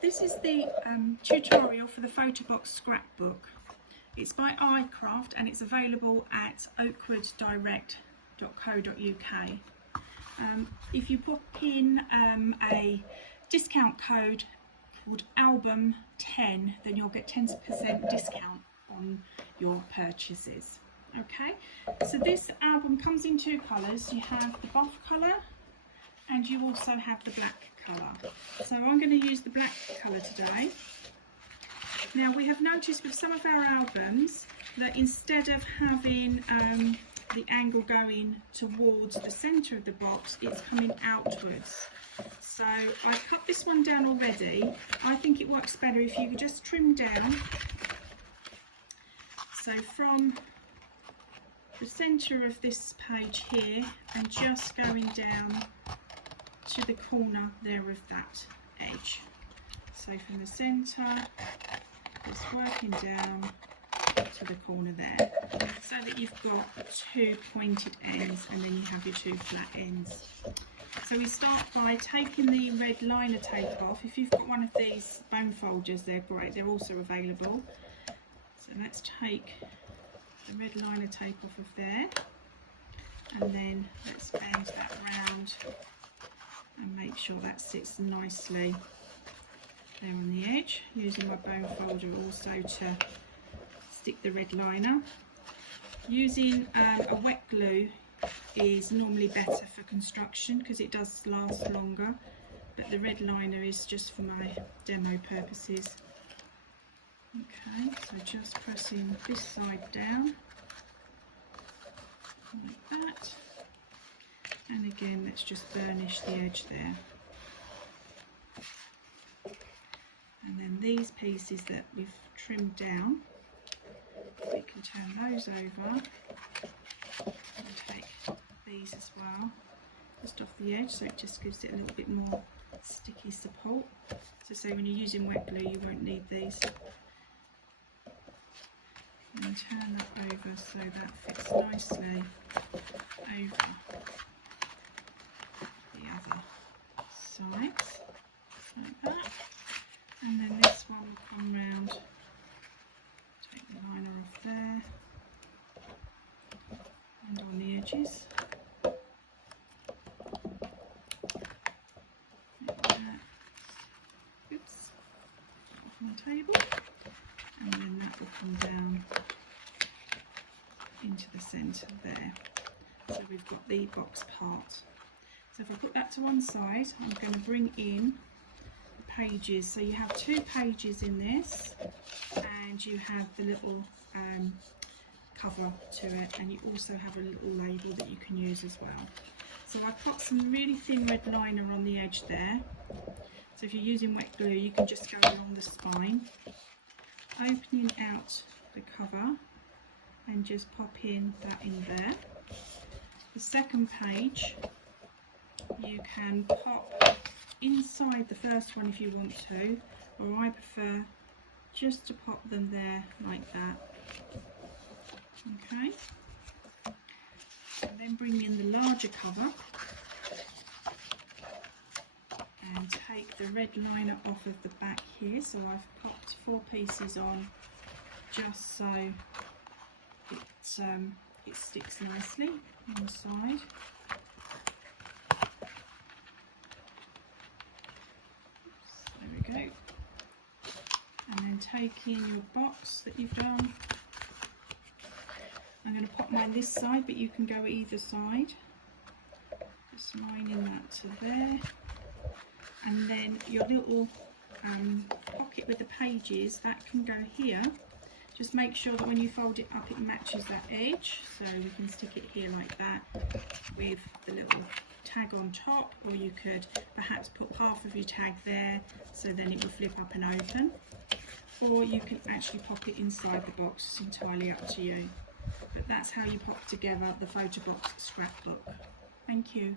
This is the tutorial for the photo box scrapbook. It's by Icraft and it's available at oakwooddirect.co.uk. If you put in a discount code called ALBUM10, then you'll get 10% discount on your purchases. Okay, so this album comes in two colours. You have the buff colour and you also have the black colour. So I'm going to use the black colour today. Now we have noticed with some of our albums that instead of having the angle going towards the centre of the box, it's coming outwards. So I've cut this one down already. I think it works better if you just trim down. So from the centre of this page here and just going down to the corner there of that edge. So from the centre, just working down to the corner there, so that you've got two pointed ends and then you have your two flat ends. So we start by taking the red liner tape off. If you've got one of these bone folders, they're great, they're also available. So let's take the red liner tape off of there, and then let's bend that round and make sure that sits nicely there on the edge, using my bone folder also to stick the red liner. Using a wet glue is normally better for construction because it does last longer, but the red liner is just for my demo purposes. Okay, so just pressing this side down like that, and again let's just burnish the edge there. And then these pieces that we've trimmed down, we can turn those over and take these as well, just off the edge, so it just gives it a little bit more sticky support. So say when you're using wet glue you won't need these. And turn that over so that fits nicely over the other sides, like that. And then this one will come round, take the liner off there and on the edges, like that. Oops, off on the table, and then that will come down into the centre there. So we've got the box part. So if I put that to one side, I'm going to bring in the pages. So you have two pages in this, and you have the little cover to it, and you also have a little label that you can use as well. So I've got some really thin red liner on the edge there. So if you're using wet glue, you can just go along the spine, opening out the cover and just pop in that in there. The second page you can pop inside the first one if you want to, or I prefer just to pop them there like that. Okay, and then bring in the larger cover and take the red liner off of the back here. So I've popped 4 pieces on just so it sticks nicely on the side. Oops, there we go. And then taking your box that you've done, I'm going to pop mine this side, but you can go either side. Just lining that to there, and then your little pocket with the pages, that can go here. Just make sure that when you fold it up it matches that edge, so we can stick it here like that with the little tag on top, or you could perhaps put half of your tag there so then it will flip up and open, or you can actually pop it inside the box. It's entirely up to you, but that's how you pop together the photo box scrapbook. Thank you.